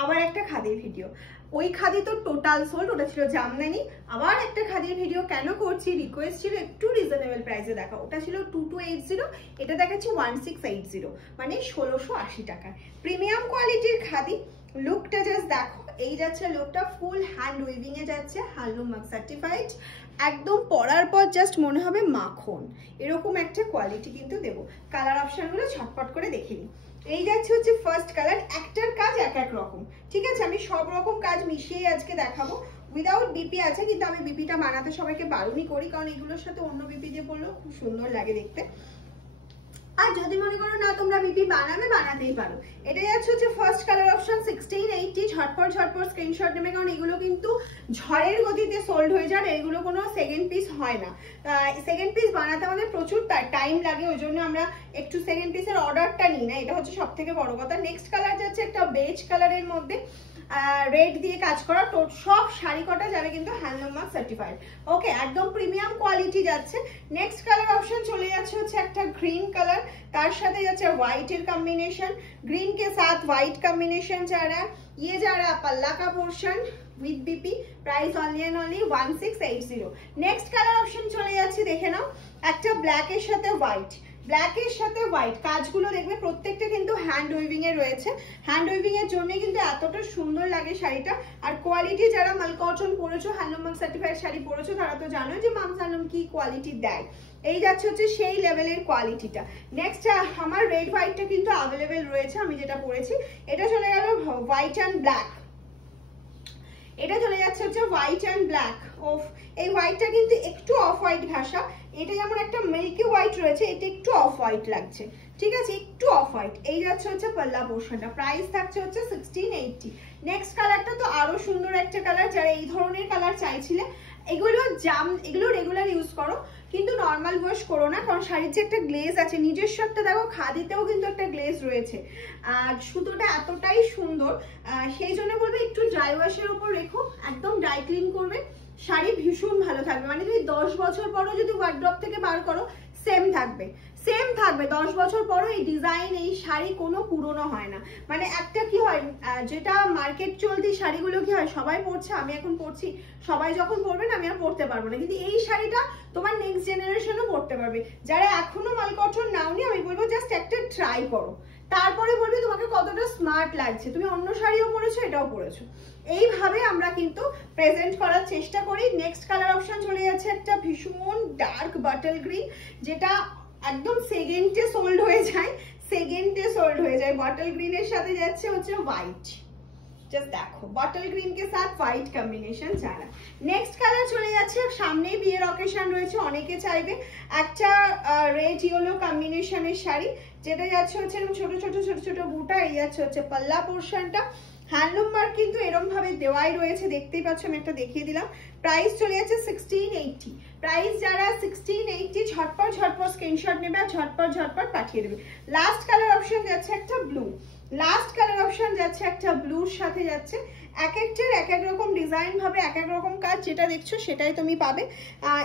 আবার একটা খাদির ভিডিও। ওই খাদি তো টোটাল সোল্ড, ওটা ছিল জামদানি। আবার একটা খাদির ভিডিও কেন করছি, রিকোয়েস্ট ছিল একটু রিজনেবল প্রাইসে দেখা। ওটা ছিল 2280, এটা দেখাচ্ছি 1680, মানে 1680 টাকায়। প্রিমিয়াম কোয়ালিটির খাদি। লুকটা জাস্ট দেখো, এই যাচ্ছে লুকটা, ফুল হ্যান্ড উইভিং এ যাচ্ছে, হ্যান্ডলুম মার্ক সার্টিফাইড। একদম পরার পর জাস্ট মনে হবে মাখন, এরকম একটা কোয়ালিটি কিন্তু দেবো। কালার অপশনগুলো ঝটপট করে দেখে নিই। এই যাচ্ছে হচ্ছে ফার্স্ট কালার, একটার কাজ এক এক রকম, ঠিক আছে? আমি সব রকম কাজ মিশিয়ে আজকে দেখাবো। উইদাউট বিপি আছে, কিন্তু আমি বিপিটা বানাতে সবাইকে বারণই করি, কারণ এগুলোর সাথে অন্য বিপি দিয়ে পড়লেও খুব সুন্দর লাগে দেখতে। আর যদি মনে করো না তোমরা বিপি বানাবে, বানাতেই পারো। এটা যাচ্ছে হচ্ছে ফার্স্ট কালার অপশন 1680। ঝটপট ঝটপট স্ক্রিনশট নেবে, কারণ এগুলো কিন্তু ঝড়ের গতিতে সোল্ড হয়ে যায়, এগুলো কোনো সেকেন্ড পিস হয় না। সেকেন্ড পিস বানাতে আমাদের প্রচুর টাইম লাগে, ওই জন্য আমরা একটু সেকেন্ড পিসের অর্ডারটা নিই না, এটা হচ্ছে সব থেকে বড় কথা। নেক্সট কালার যাচ্ছে একটা বেজ কালারের মধ্যে, রেড দিয়ে কাজ করা। সব শাড়ি কটা যাবে কিন্তু হ্যান্ডলুম মার্ক সার্টিফাইড। ওকে, একদম প্রিমিয়াম কোয়ালিটি যাচ্ছে। নেক্সট কালার অপশন চলে যাচ্ছে হচ্ছে একটা গ্রিন কালার, তার সাথে যাচ্ছে व्हाइट এর कॉम्बिनेशन, ग्रीन के साथ व्हाइट कॉम्बिनेशन जा रहा है। ये जा रहा है पल्ला का portion with BP, price only and only 1680। Next colour option চলে যাচ্ছে, দেখে নাও, একটা ব্ল্যাক এর সাথে হোয়াইট, ব্ল্যাক এর সাথে হোয়াইট। কাজগুলো দেখবে প্রত্যেকটা কিন্তু হ্যান্ড উইভিং এ রয়েছে, হ্যান্ড উইভিং এর জন্য কিন্তু এতটা সুন্দর লাগে শাড়িটা। আর কোয়ালিটি, যারা মাল কটন পরেছো, হ্যান্ডলুম মার্ক সার্টিফাইড শাড়ি পরেছো, তারা তো জানো যে মামস হ্যান্ডলুম কি কোয়ালিটি দেয়। এই যাচ্ছে হচ্ছে সেই লেভেলের কোয়ালিটিটা। নেক্সট আমার রেড হোয়াইটটা কিন্তু অ্যাভেলেবেল রয়েছে, আমি যেটা পরেছি। এটা চলে গেল হোয়াইট অ্যান্ড ব্ল্যাক, এটা চলে যাচ্ছে হচ্ছে হোয়াইট অ্যান্ড ব্ল্যাক। অফ, এই হোয়াইটটা কিন্তু একটু অফ হোয়াইট ঘাসা, এটা যেমন একটা মিল্কি হোয়াইট রয়েছে, এটা একটু অফ হোয়াইট লাগছে, ঠিক আছে, একটু অফ হোয়াইট। এই যাচ্ছে হচ্ছে পাল্লা পোর্শনটা, প্রাইস থাকছে হচ্ছে 1680। নেক্সট কালারটা তো আরো সুন্দর একটা কালার, যারা এই ধরনের কালার চাইছিলে, এগুলো রেগুলার ইউজ করো, কিন্তু নর্মাল ওয়াশ করো না, কারণ শাড়ির যে একটা গ্লেজ আছে, নিজস্ব একটা দেখো খাদিতেও কিন্তু একটা গ্লেজ রয়েছে, আর সুতোটা এতটাই সুন্দর, সেই জন্য বলবো একটু ড্রাই ওয়াশের উপর রেখো, একদম ড্রাই ক্লিন করবে, শাড়ি ভীষণ ভালো থাকবে। মানে তুমি 10 বছর পরও যদি ওয়ার্ড্রপ থেকে বার করো, সেম থাকবে, সেম থাকবে। 10 বছর পরও এই ডিজাইন, এই শাড়ি কোনো পুরনো হয় না। মানে একটা কি হয়, যেটা মার্কেট চলতি শাড়িগুলো কি হয়, সবাই পরছে, আমি এখন পরছি, সবাই যখন পরবে না আমি আর পরতে পারবো না, কিন্তু এই শাড়িটা তোমার নেক্সট জেনারেশনও পরতে পারবে। যারা এখনো মাল কটন নাওনি, আমি বলবো জাস্ট একটা ট্রাই করো, তারপরে বলবে তোমাকে কতটা স্মার্ট লাগছে, তুমি অন্য শাড়িও পরেছো, এটাও পরেছো। এইভাবে আমরা কিন্তু প্রেজেন্ট করার চেষ্টা করি। নেক্সট কালার অপশন চলে যাচ্ছে একটা ভীষণ ডার্ক বাটল গ্রিন, যেটা একদম সেকেন্ডে সোল্ড হয়ে যায়, সেকেন্ডে সোল্ড হয়ে যায়। বটল গ্রিনের সাথে যাচ্ছে হচ্ছে হোয়াইট, জাস্ট দেখো বটল গ্রিন কে সাথ হোয়াইট কম্বিনেশন যারা। নেক্সট কালার চলে যাচ্ছে, সামনেই বিয়ের অকেশন রয়েছে, অনেকে চাইবে একটা রেড ইয়েলো কম্বিনেশনের শাড়ি, যেটা যাচ্ছে হচ্ছে ছোট ছোট ছোট ছোট বুটা। এই যাচ্ছে হচ্ছে পাল্লা পোর্শনটা, হ্যান্ডলুম মার্ক কিন্তু এরকম ভাবে দেওয়াই রয়েছে, দেখতেই পাচ্ছ, আমি একটা দেখিয়ে দিলাম। প্রাইস চলে যাচ্ছে 1680। প্রাইস যারা 1680, ঝটপট ঝটপট স্ক্রিনশট নেবে আর ঝটপট ঝটপট পাঠিয়ে দেবে। লাস্ট কালার অপশন যাচ্ছে একটা ব্লু, লাস্ট কালার অপশন যাচ্ছে একটা ব্লুর সাথে যাচ্ছে, এক একটার এক এক রকম ডিজাইন ভাবে, এক এক রকম কাজ, যেটা দেখছো সেটাই তুমি পাবে।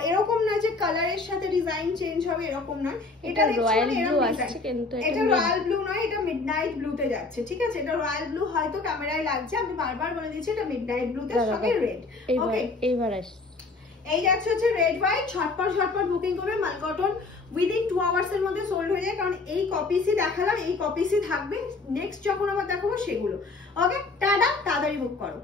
এরকম না যে কালারের সাথে ডিজাইন চেঞ্জ হবে, এরকম নয়। এটা রয়্যাল ব্লু আসছে, কিন্তু এটা রয়্যাল ব্লু নয়, এটা মিডনাইট ব্লুতে যাচ্ছে, ঠিক আছে? এটা রয়্যাল ব্লু হয়তো ক্যামেরায় লাগছে, আমি বারবার বলে দিচ্ছি এটা মিডনাইট ব্লুতে সঙ্গে রেড। ওকে, এইবার এই যাচ্ছে হচ্ছে রেড হোয়াইট। ঝটপট ঝটপট বুকিং করবে, মাল কটন উইদিন 2 আওয়ার্স এর মধ্যে সোল্ড হয়ে যায়, কারণ এই কপিসই দেখালাম, এই কপিসই থাকবে, নেক্সট যখন আবার দেখাবো সেগুলো। ওকে, টাটা, তাড়াতাড়ি বুক করো।